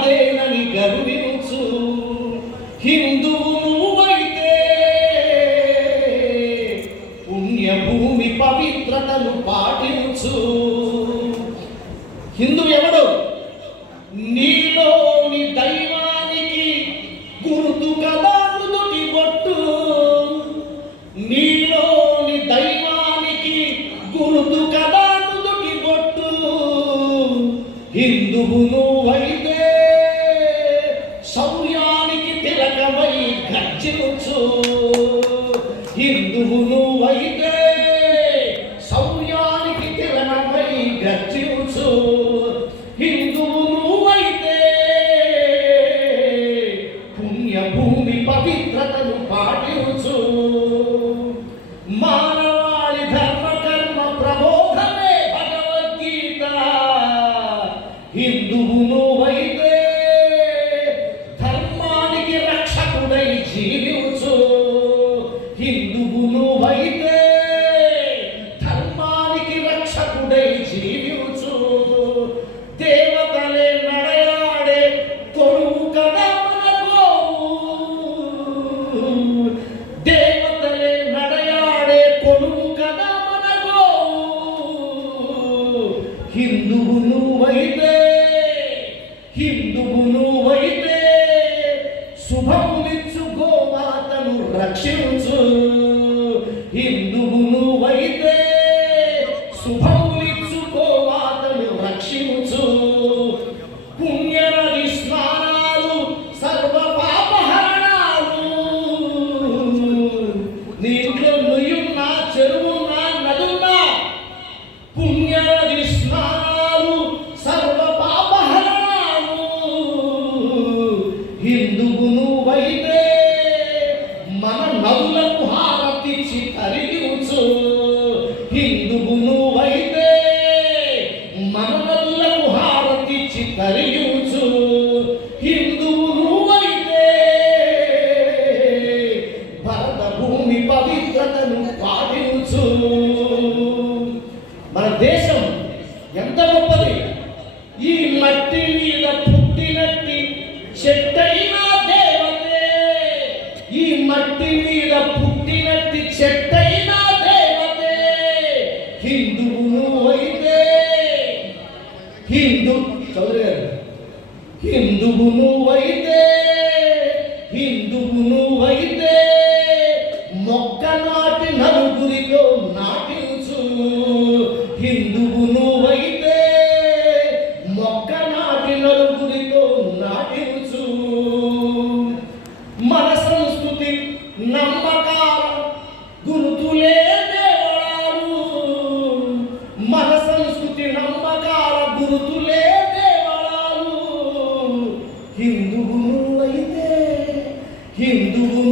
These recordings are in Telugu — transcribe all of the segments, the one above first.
అదేనని గర్వించు. హిందువు నువ్వైతే పుణ్యభూమి పవిత్రతను పాటించు. హిందూ ఎవడు? శౌర్యానికి తిలకమై గర్జించు. హిందువు అయితే శౌర్యానికి తిలకమై గర్జించు. హిందువు పుణ్య పుణ్యభూమి పవిత్రతను పాటించు. మానవాళి ధర్మ కర్మ ప్రబోధమే భగవద్గీత. హిందువును ఎంత గొప్పది? ఈ మట్టి మీద పుట్టినట్టి చెట్టైనా దేవతే. ఈ మట్టి మీద పుట్టినట్టి చెట్టైనా దేవతే. హిందువును అయితే హిందూ చదువు హిందువును అయితే నమ్మకాల గుర్తులే దేవడాలు మన సంస్కృతి నమ్మకాల గుర్తులే దేవడాలు హిందువు నువ్వైతే హిందువు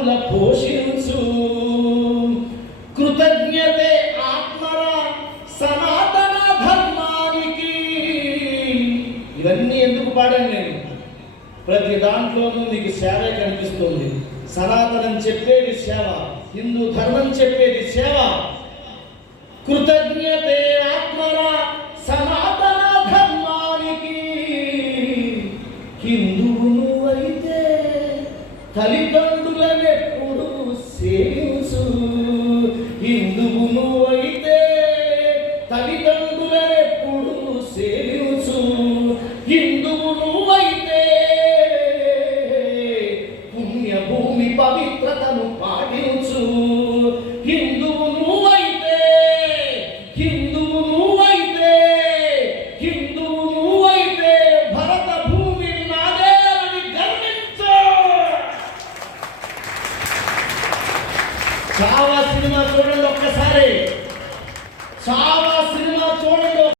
ఆత్మల పోషించు. కృతజ్ఞతే ఆత్మర సనాతన ధర్మానికి. ఇవన్నీ ఎందుకు పాడాను నేను? ప్రతి దాంట్లోనూ నీకు సేవే కనిపిస్తుంది. సనాతనం చెప్పేది సేవ హిందూ ధర్మం చెప్పేది సేవ. కృతజ్ఞతే ఆత్మర సనాతన ధర్మానికి. హిందువు నువ్వైతే తల్లిదండ్రులనెప్పుడు సేవించు. హిందువును అయితే తల్లిదండ్రులనెప్పుడు సేవించు. హిందువు చావా సినిమా చూడండి ఒక్కసారి. చావా సినిమా చూడండి.